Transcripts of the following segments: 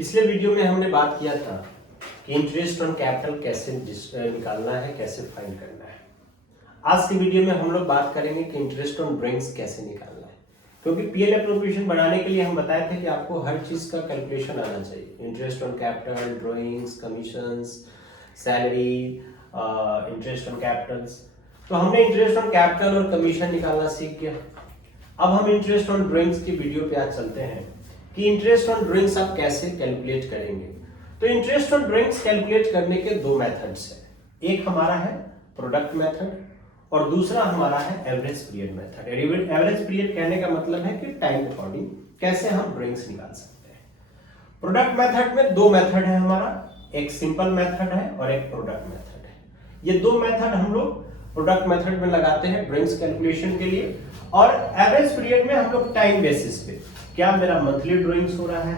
पिछले वीडियो में हमने बात किया था कि इंटरेस्ट ऑन कैपिटल कैसे निकालना है, कैसे फाइंड करना है। आज की वीडियो में हम लोग बात करेंगे कि इंटरेस्ट ऑन ड्राइंग्स कैसे निकालना है, क्योंकि पीएल एप्रोप्रिएशन बढ़ाने के लिए हम बताए थे कि आपको हर चीज का कैलकुलेशन आना चाहिए। Interest on capital, drawings, commissions, salary, interest on Capitals. तो हमने इंटरेस्ट ऑन कैपिटल और कमीशन निकालना सीख गया। अब हम इंटरेस्ट ऑन ड्राइंग्स की वीडियो पे आज चलते हैं कि इंटरेस्ट ऑन ड्राइंग्स आप कैसे कैलकुलेट करेंगे। तो इंटरेस्ट ऑन ड्राइंग्स कैलकुलेट करने के दो मेथड्स हैं। एक हमारा है प्रोडक्ट मेथड और दूसरा हमारा है average period method. Average period कहने का मतलब है कि टाइम अकॉर्डिंग कैसे हम ड्राइंग्स निकाल सकते हैं। प्रोडक्ट मेथड में दो मेथड है हमारा, एक सिंपल मेथड है और एक प्रोडक्ट मेथड है। ये दो मेथड हम लोग प्रोडक्ट मेथड में लगाते हैं ड्राइंग्स कैलकुलेशन के लिए, और एवरेज पीरियड में हम लोग टाइम बेसिस पे क्या मेरा मंथली ड्राइंग्स हो रहा है,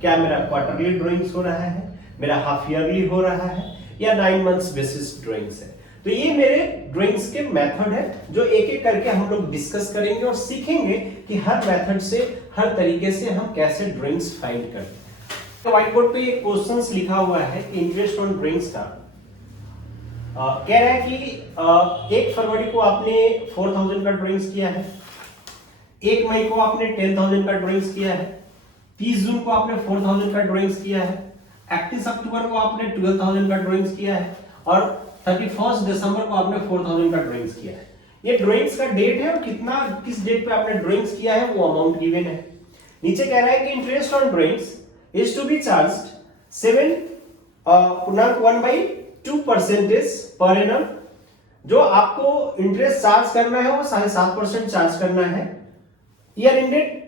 क्या मेरा क्वार्टरली ड्राइंग्स हो रहा है, मेरा हाफ ईयरली हो रहा है या 9 मंथ्स बेसिस ड्राइंग्स है। तो ये मेरे ड्राइंग्स के मेथड है जो एक एक करके हम लोग डिस्कस करेंगे और सीखेंगे कि हर मेथड से, हर तरीके से हम कैसे ड्राइंग्स फाइंड करते हैं। तो व्हाइट बोर्ड पे ये क्वेश्चंस लिखा हुआ है कि इंटरेस्ट ऑन ड्राइंग्स का कह रहा है कि 1 फरवरी को आपने 4000 का ड्राइंग्स किया है, 1 मई को आपने 10,000 का ड्राइंग्स किया है, 30 जून को आपने 4000 का ड्राइंग्स किया है, 31 अक्टूबर को आपने 12,000 का ड्राइंग्स किया है और 31 दिसंबर को आपने 4000 का ड्राइंग्स किया है। ये ड्राइंग्स का डेट है और कितना किस डेट पे आपने ड्राइंग्स किया है वो अमाउंट गिवन है। नीचे कह रहा है कि interest on drawings is to be charged 7.1/2% per annum. जो आपको इंटरेस्ट चार्ज करना है वो 7.5% चार्ज करना है ईयर एंडेड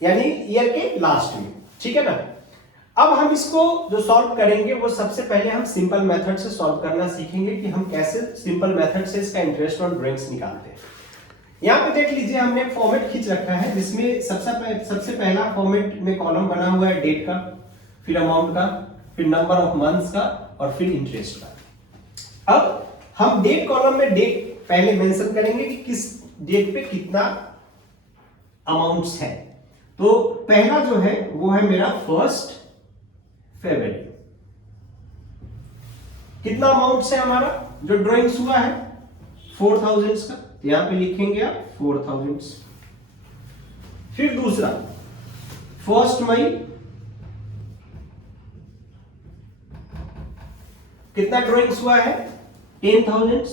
यानी ईयर के लास्ट में, ठीक है ना। अब हम इसको जो सॉल्व करेंगे वो सबसे पहले हम सिंपल मेथड से सॉल्व करना सीखेंगे कि हम कैसे सिंपल मेथड से इसका इंटरेस्ट ऑन ड्राइंग्स निकालते हैं। यहाँ पे देख लीजिए हमने एक फॉर्मेट खींच रखा है जिसमें सबसे पहला फॉर्मेट में कॉलम बना हुआ है डेट का, फिर अमाउंट का, फिर नंबर ऑफ मंथ्स का और फिर इंटरेस्ट का। अब हम डेट कॉलम में डेट पहले मेंशन करेंगे कि किस डेट पे कितना अमाउंट्स है। तो पहला जो है वो है मेरा 1 फरवरी। कितना अमाउंट्स है हमारा जो ड्राइंग्स हुआ है 4000 का, तो यहां पे लिखेंगे आप 4000। फिर दूसरा 1 मई, कितना ड्राइंग्स हुआ है 10,000।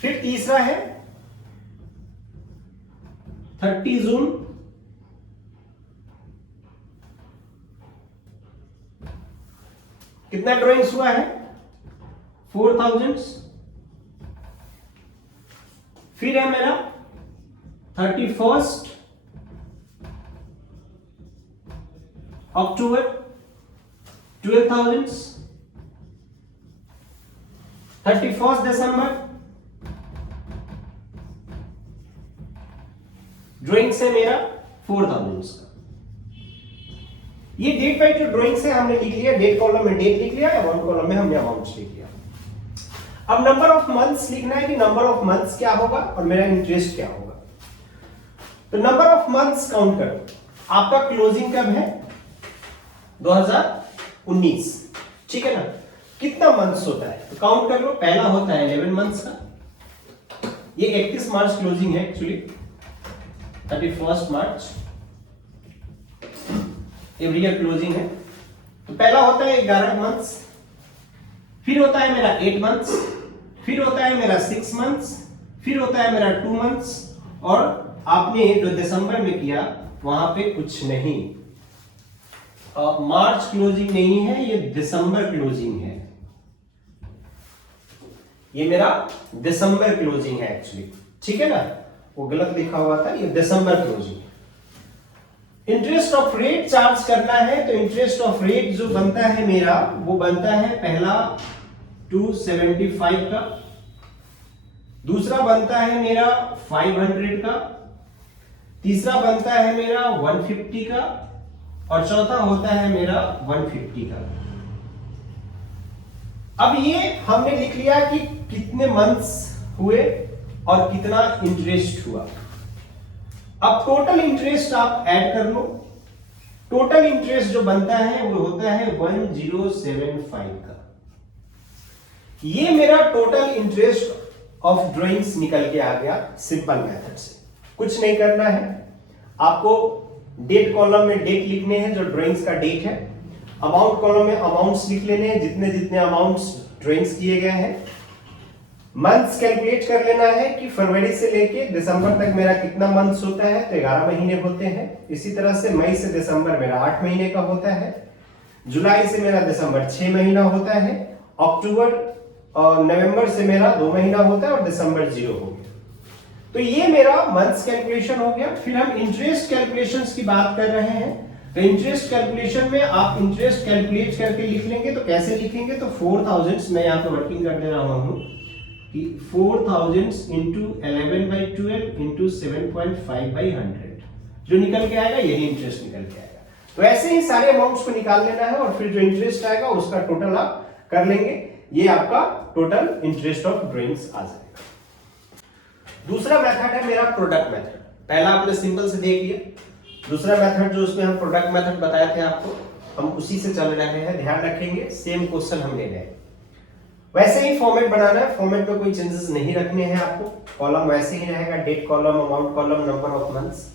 फिर तीसरा है 30 जून, कितना ड्राइंग्स हुआ है 4000। फिर है मेरा 31 अक्टूबर 12,000। 31 दिसंबर ड्राइंग्स है मेरा 4000 का। ये डेट बाय जो ड्राइंग्स है हमने लिख लिया, डेट कॉलम में डेट लिख लिया, अमाउंट कॉलम में हमने अमाउंट्स लिख लिया। अब नंबर ऑफ मंथ्स लिखना है कि नंबर ऑफ मंथ्स क्या होगा और मेरा इंटरेस्ट क्या होगा। तो नंबर ऑफ मंथ्स काउंट करो। आपका क्लोजिंग कब है 2019, ठीक है ना। कितना मंथ्स होता है तो काउंट कर लो। पहला होता है 11 मंथ्स का, ये 31 मार्च क्लोजिंग है एक्चुअली, 31 मार्च एवरी ईयर क्लोजिंग है। तो पहला होता है 11 मंथ्स, फिर होता है मेरा 8 मंथ्स, फिर होता है मेरा 6 मंथ्स, फिर होता है मेरा 2 मंथ्स और आपने जो दिसंबर में किया वहां पे कुछ नहीं। मार्च क्लोजिंग नहीं है, ये दिसंबर क्लोजिंग है। ये मेरा दिसंबर क्लोजिंग है एक्चुअली, ठीक है ना, वो गलत लिखा हुआ था, ये दिसंबर क्लोजिंग है। इंटरेस्ट ऑफ रेट चार्ज करना है तो इंटरेस्ट ऑफ रेट जो बनता है मेरा वो बनता है पहला 275 का, दूसरा बनता है मेरा 500 का, तीसरा बनता है मेरा 150 का और चौथा होता है मेरा 150 का। अब ये हमने लिख लिया कि कितने मंथ्स हुए और कितना इंटरेस्ट हुआ। अब टोटल इंटरेस्ट आप ऐड कर लो टोटल इंटरेस्ट जो बनता है वो होता है 1075 का। ये मेरा टोटल इंटरेस्ट ऑफ ड्राइंग्स निकल के आ गया सिंपल मेथड से। कुछ नहीं करना है आपको, डेट कॉलम में डेट लिखने हैं जो ड्राइंग्स का डेट है, अमाउंट कॉलम में अमाउंट्स लिख लेने हैं जितने जितने अमाउंट्स ड्राइंग्स किए गए हैं। मंथ्स कैलकुलेट कर लेना है कि फरवरी से लेके दिसंबर तक मेरा कितना मंथ्स होता है, तो 11 महीने होते हैं। इसी तरह से मई से दिसंबर मेरा 8 महीने का होता है, जुलाई से मेरा दिसंबर 6 महीना होता है, अक्टूबर और नवंबर से मेरा 2 महीना होता है और दिसंबर 0 हो गया। तो ये मेरा मंथ्स कैलकुलेशन हो गया। फिर हम इंटरेस्ट कैलकुलेशंस की बात कर रहे हैं, तो इंटरेस्ट कैलकुलेशन में आप इंटरेस्ट कैलकुलेट करके लिख लेंगे। तो कैसे लिखेंगे, तो 4000 मैं यहाँ पे वर्किंग कर दे रहा हूँ कि 4000 इंटू 11/12 इंटू 7.5/100 जो निकल के आएगा यही इंटरेस्ट निकल के आएगा। तो ऐसे ही सारे अमाउंट्स को निकाल लेना है और फिर जो इंटरेस्ट आएगा उसका टोटल आप कर लेंगे। ये आपका टोटल इंटरेस्ट ऑफ ड्राइंग्स आ जाएगा। दूसरा मेथड है मेरा प्रोडक्ट मेथड। पहला आपने सिंपल से देख लिया, दूसरा मेथड जो उसमें हम प्रोडक्ट मेथड बताए थे आपको, हम उसी से चल रहे हैं। ध्यान रखेंगे सेम क्वेश्चन हम ले रहे हैं, वैसे ही फॉर्मेट बनाना है। फॉर्मेट में कोई चेंजेस नहीं रखने हैं आपको, कॉलम वैसे ही रहेगा, date column, amount column, number of months.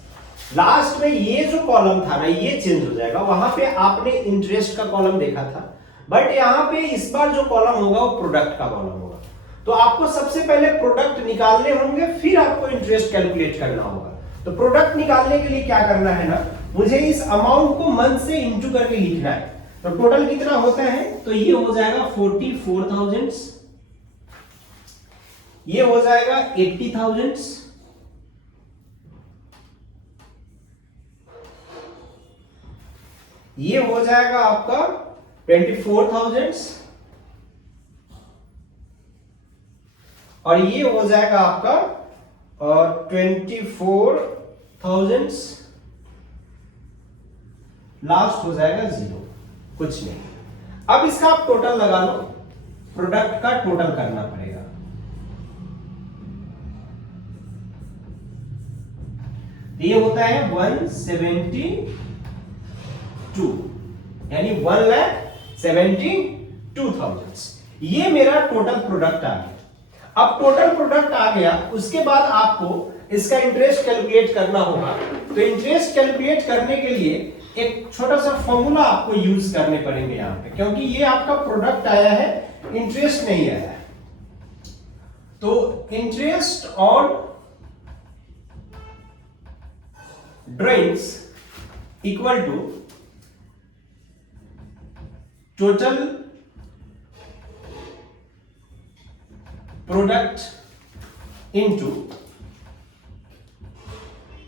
Last में ये जो कॉलम था ना ये चेंज हो जाएगा। वहां पे आपने इंटरेस्ट का कॉलम देखा था, बट यहाँ पे इस बार जो कॉलम होगा वो प्रोडक्ट का कॉलम होगा। तो आपको सबसे पहले प्रोडक्ट निकालने होंगे, फिर आपको इंटरेस्ट कैलकुलेट करना होगा। तो प्रोडक्ट निकालने के लिए क्या करना है ना, मुझे इस अमाउंट को मंथ से इंटू करके लिखना है। तो टोटल कितना होता है, तो ये हो जाएगा 44,000, ये हो जाएगा 80,000, ये हो जाएगा आपका 24,000 और ये हो जाएगा आपका 24,000, लास्ट हो जाएगा 0, कुछ नहीं। अब इसका आप टोटल लगा लो, प्रोडक्ट का टोटल करना पड़ेगा। ये होता है 172, यानी 1,72,000। ये मेरा टोटल प्रोडक्ट आ गया। अब टोटल प्रोडक्ट आ गया, उसके बाद आपको इसका इंटरेस्ट कैलकुलेट करना होगा। तो इंटरेस्ट कैलकुलेट करने के लिए एक छोटा सा फॉर्मूला आपको यूज करने पड़ेंगे यहां पे, क्योंकि ये आपका प्रोडक्ट आया है, इंटरेस्ट नहीं आया है। तो interest on drawings equal to total product into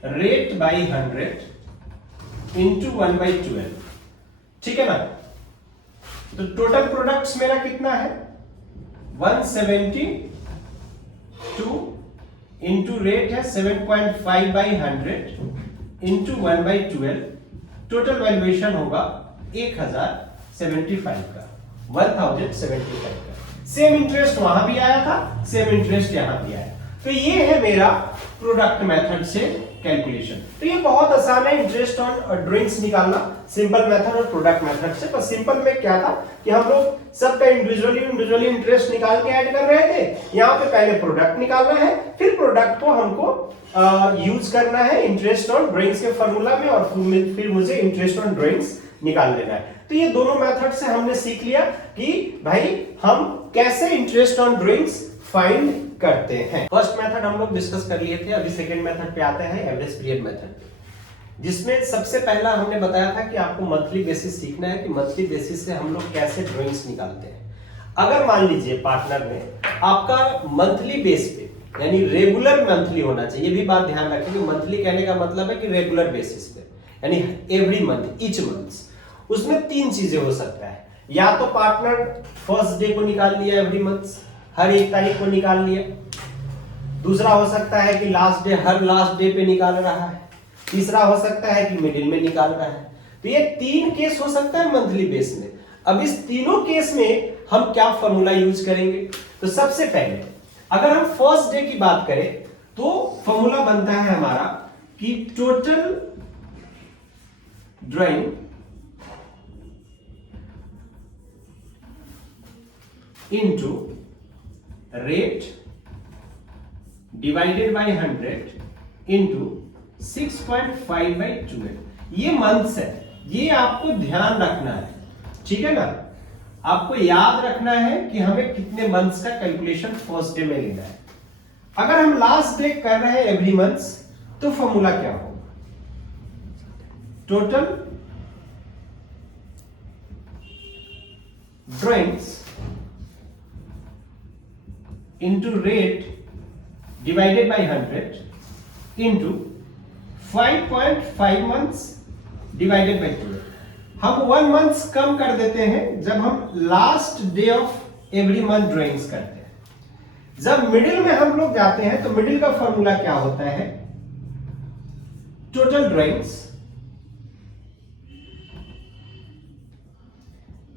rate by 100 into 1/12, ठीक है ना। तो टोटल प्रोडक्ट्स मेरा कितना है 172 इंटू रेट है 7.5/100 इंटू 1/12, टोटल वैल्यूएशन होगा 1075 का, 1075 का। सेम इंटरेस्ट वहां भी आया था, सेम इंटरेस्ट यहां भी आया। तो ये है मेरा प्रोडक्ट मेथड से कैलकुलेशन। तो ये बहुत आसान है इंटरेस्ट ऑन ड्राइंग्स निकालना, सिंपल मेथड और प्रोडक्ट मेथड से। पर सिंपल में क्या था कि हम लोग सबका इंडिविजुअली इंटरेस्ट निकाल के ऐड कर रहे थे। यहाँ पे पहले प्रोडक्ट निकालना है, फिर प्रोडक्ट को हमको यूज करना है इंटरेस्ट ऑन ड्राइंग्स के फॉर्मूला में, और फिर मुझे इंटरेस्ट ऑन ड्राइंग्स निकाल लेना है। तो ये दोनों मेथड से हमने सीख लिया कि भाई हम कैसे इंटरेस्ट ऑन ड्राइंग्स फाइंड करते हैं। फर्स्ट मेथड हम लोग डिस्कस कर लिए थे, अभी सेकंड मेथड पे आते हैं, एवरेज पीरियड मेथड, जिसमें सबसे पहला हमने बताया था कि आपको मंथली बेसिस सीखना है कि मंथली बेसिस से हम लोग कैसे ड्राइंग्स निकालते हैं। अगर मान लीजिए पार्टनर में आपका मंथली बेस पे यानी रेगुलर मंथली होना चाहिए, ये भी बात ध्यान रखें कि मंथली कहने का मतलब है कि रेगुलर बेसिस पे, यानी एवरी मंथ, ईच मंथ। उसमें तीन चीजें हो सकता है, या तो पार्टनर फर्स्ट डे को निकाल लिया एवरी मंथ, हर 1 तारीख को निकाल लिया। दूसरा हो सकता है कि last day, her last day पे निकाल रहा है। तीसरा हो सकता है कि मिडिल में निकाल रहा है। तो ये 3 केस हो सकता है मंथली बेस में। अब इस तीनों केस में हम क्या फॉर्मूला यूज करेंगे, तो सबसे पहले अगर हम फर्स्ट डे की बात करें तो फॉर्मूला बनता है हमारा कि total drawing into rate divided by 100 into 6.5 by 12। ये मंथ्स है, ये आपको ध्यान रखना है, ठीक है ना। आपको याद रखना है कि हमें कितने मंथ्स का कैलकुलेशन फर्स्ट डे में लेना है। अगर हम लास्ट डे कर रहे हैं एवरी मंथ्स, तो फॉर्मूला क्या होगा? Total drawings into rate divided by 100 into 5.5 months divided by 12। हम 1 months कम कर देते हैं जब हम last day of every month drawings करते हैं। जब मिडिल में हम लोग जाते हैं तो मिडिल का फॉर्मूला क्या होता है? Total drawings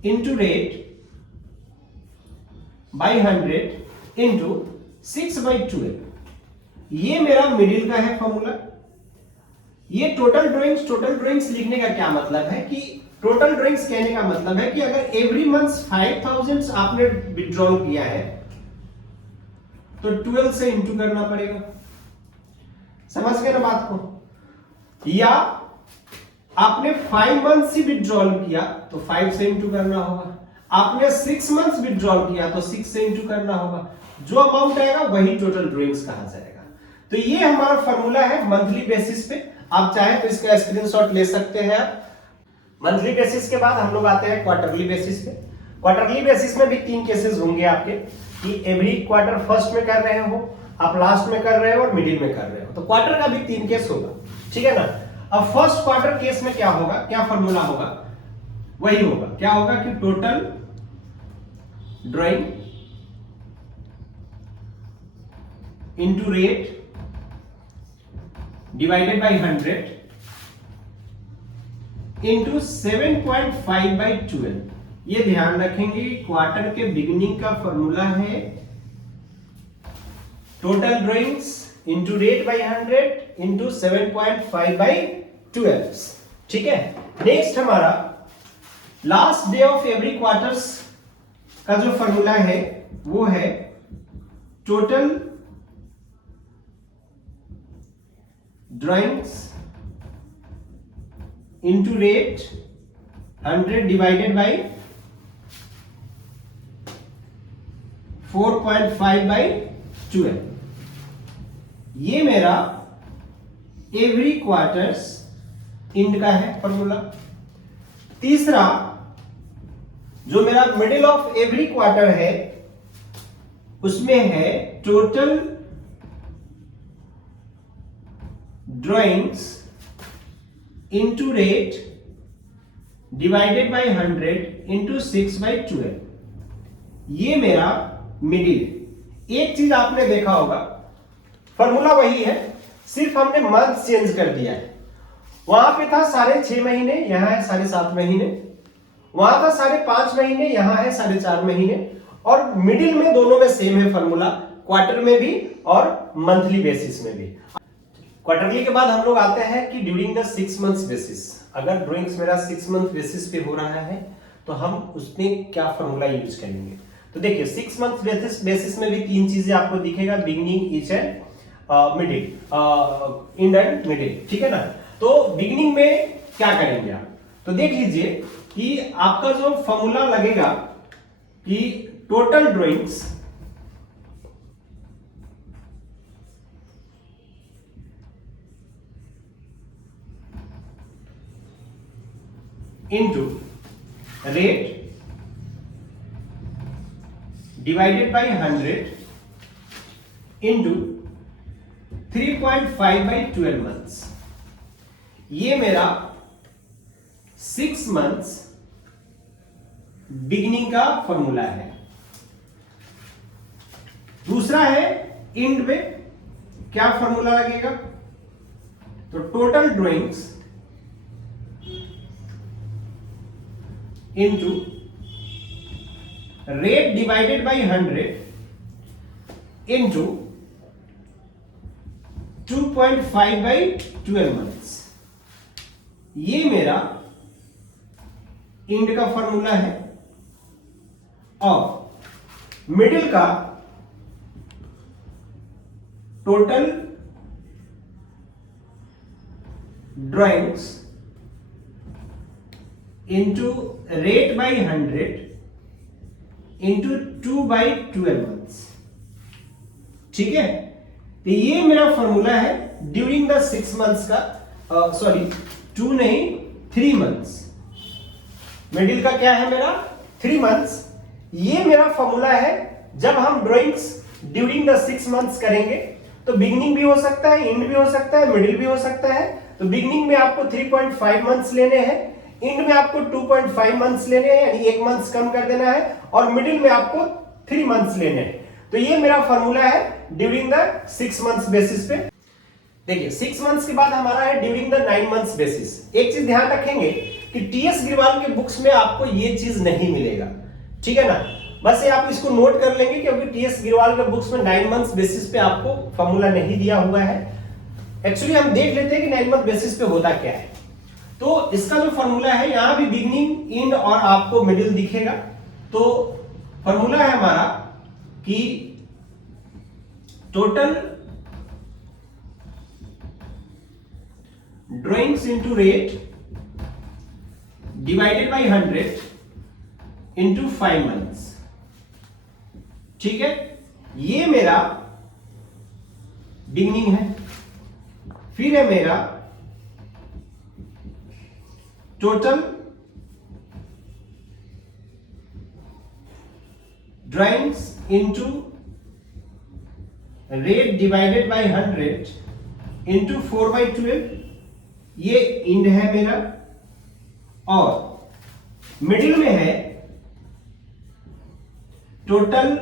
into rate by 100 into 6/12। ये मेरा मिडिल का है फॉर्मूला। ये टोटल ड्राइंग्स लिखने का क्या मतलब है कि टोटल ड्राइंग्स कहने का मतलब है कि अगर एवरी मंथ 5000 आपने विड्रॉल किया है तो 12 से इंटू करना पड़ेगा। समझ गए ना बात को? या आपने 5 मंथ से विड्रॉल किया तो 5 से इंटू करना होगा। आपने 6 मंथ्स विड्रॉल किया तो 6 से इंटू करना होगा। जो अमाउंट आएगा वही टोटल ड्राइंग्स कहा जाएगा। तो ये हमारा फॉर्मूला है मंथली बेसिस पे। आप चाहें तो इसका स्क्रीनशॉट ले सकते हैं आप। मंथली बेसिस के बाद हम लोग आते हैं क्वार्टरली बेसिस पे। क्वार्टरली बेसिस में भी 3 केसेस होंगे आपके कि एवरी क्वार्टर फर्स्ट में कर रहे हो, आप लास्ट में कर रहे हो और मिडिल में कर रहे हो। तो क्वार्टर का भी 3 केस होगा, ठीक है ना। अब फर्स्ट क्वार्टर केस में क्या होगा, क्या फॉर्मूला होगा? वही होगा, क्या होगा कि total drawing into rate divided by 100 into 7.5/12। ये ध्यान रखेंगे क्वार्टर के बिगिनिंग का फॉर्मूला है total drawings into rate by 100 into 7.5/12, ठीक है। नेक्स्ट हमारा last day of every quarters का जो फॉर्मूला है वो है total drawings into rate 100 divided by 4.5/12। ये मेरा एवरी क्वार्टर्स इंड का है फॉर्मूला। तीसरा जो मेरा मिडिल ऑफ एवरी क्वार्टर है उसमें है total drawings into rate divided by 100 into 6/12। ये मेरा मिडिल। एक चीज आपने देखा होगा, फॉर्मूला वही है, सिर्फ हमने मंथ चेंज कर दिया है। वहां पे था 6.5 महीने, यहां है 7.5 महीने। वहां था 5.5 महीने, यहां है 4.5 महीने। और मिडिल में दोनों में सेम है फॉर्मूला, क्वार्टर में भी और मंथली बेसिस में भी। क्वार्टरली के बाद हम लोग आते हैं कि ड्यूरिंग द 6 मंथ्स बेसिस। अगर ड्राइंग्स मेरा 6 मंथ बेसिस पे हो रहा है तो हम उसमें क्या फॉर्मूला यूज करेंगे? तो देखिए 6 मंथ बेसिस में भी 3 चीजें आपको दिखेगा, beginning, each and middle, and and middle, ठीक है ना। तो बिगिनिंग में क्या करेंगे आप? तो देख लीजिए कि आपका जो फॉर्मूला लगेगा कि total drawings into rate divided by 100 into 3.5/12 months। ये मेरा 6 मंथ्स बिगिनिंग का फॉर्मूला है। दूसरा है इंड में क्या फॉर्मूला लगेगा? तो total drawings into rate divided by 100 into 2.5/12 months। ये मेरा इंड का फॉर्मूला है और मिडिल का total drawings into rate by 100 into 2/12 months. ठीक है, तो ये मेरा फॉर्मूला है ड्यूरिंग द 6 मंथ्स का, सॉरी 2 नहीं 3 मंथ्स। मिडिल का क्या है मेरा 3 मंथ्स। ये मेरा फॉर्मूला है जब हम ड्राइंग्स ड्यूरिंग द 6 मंथ्स करेंगे तो बिगिनिंग भी हो सकता है, एंड भी हो सकता है, मिडिल भी हो सकता है। तो बिगिनिंग में आपको 3.5 मंथ्स लेने हैं, एंड में आपको 2.5 मंथ्स लेने हैं, यानी 1 मंथ्स कम कर देना है, और मिडिल में आपको 3 मंथ्स लेने हैं। तो ये मेरा फॉर्मूला है ड्यूरिंग द 6 मंथ्स बेसिस पे। देखिए 6 मंथ्स के बाद हमारा है ड्यूरिंग द 9 मंथ्स बेसिस। एक चीज ध्यान रखेंगे कि टीएस गिरवाल के बुक्स में आपको ये चीज नहीं मिलेगा, ठीक है ना। बस ये आप इसको नोट कर लेंगे क्योंकि टीएस गिरवाल के बुक्स में 9 मंथ्स बेसिस पे आपको फॉर्मूला नहीं दिया हुआ है। एक्चुअली हम देख लेते हैं कि 9 मंथ बेसिस पे होता क्या है। तो इसका जो फॉर्मूला है यहां भी बिगिनिंग, एंड और आपको मिडिल दिखेगा। तो फॉर्मूला है हमारा कि total drawings into rate divided by 100 into 5 months. ठीक है, ये मेरा बिगिनिंग है। फिर है मेरा total drawings into rate divided by 100 into 4/12, ये इंड है मेरा। और मिडिल में है total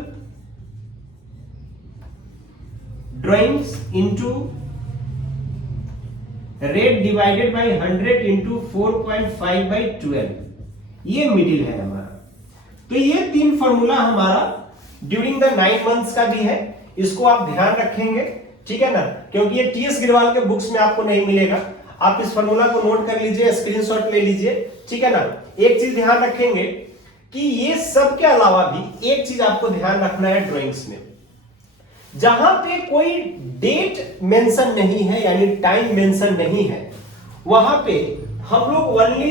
drawings into rate divided by 100 into 4.5/12, ये मिडिल है हमारा। तो ये 3 फॉर्मूला हमारा ड्यूरिंग द 9 मंथ्स का भी है, इसको आप ध्यान रखेंगे, ठीक है ना, क्योंकि ये टीएस गिरवाल के बुक्स में आपको नहीं मिलेगा। आप इस फॉर्मूला को नोट कर लीजिए, स्क्रीनशॉट ले लीजिए, ठीक है ना। एक चीज ध्यान रखेंगे कि ये सब के अलावा भी एक चीज आपको ध्यान रखना है ड्राइंग्स में, जहां पे कोई डेट मेंशन नहीं है यानी टाइम मेंशन नहीं है, वहां पे हम लोग ओनली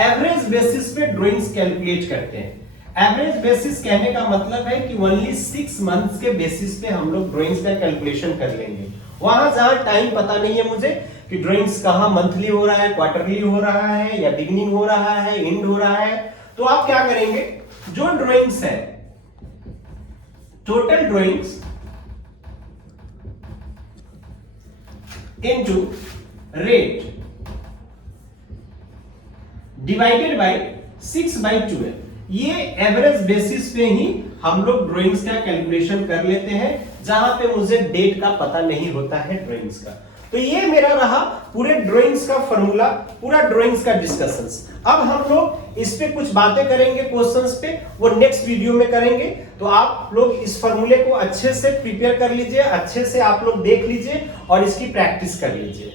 एवरेज बेसिस पे ड्राइंग्स कैलकुलेट करते हैं। एवरेज बेसिस कहने का मतलब है कि ओनली 6 मंथ्स के बेसिस पे हम लोग ड्राइंग्स का कैलकुलेशन कर लेंगे। वहां जहां टाइम पता नहीं है मुझे कि ड्राइंग्स कहां मंथली हो रहा है, क्वार्टरली हो रहा है, या बिगिनिंग हो रहा है, एंड हो रहा है, तो आप क्या करेंगे, जो ड्राइंग्स है total drawings into rate divided by 6/12, ये एवरेज बेसिस पे ही हम लोग ड्राइंग्स का कैलकुलेशन कर लेते हैं, जहां पे मुझे डेट का पता नहीं होता है ड्राइंग्स का। तो ये मेरा रहा पूरे ड्राइंग्स का फॉर्मूला, पूरा ड्राइंग्स का डिस्कशंस। अब हम लोग इस पे कुछ बातें करेंगे क्वेश्चंस पे, वो नेक्स्ट वीडियो में करेंगे। तो आप लोग इस फॉर्मूले को अच्छे से प्रिपेयर कर लीजिए, अच्छे से आप लोग देख लीजिए और इसकी प्रैक्टिस कर लीजिए।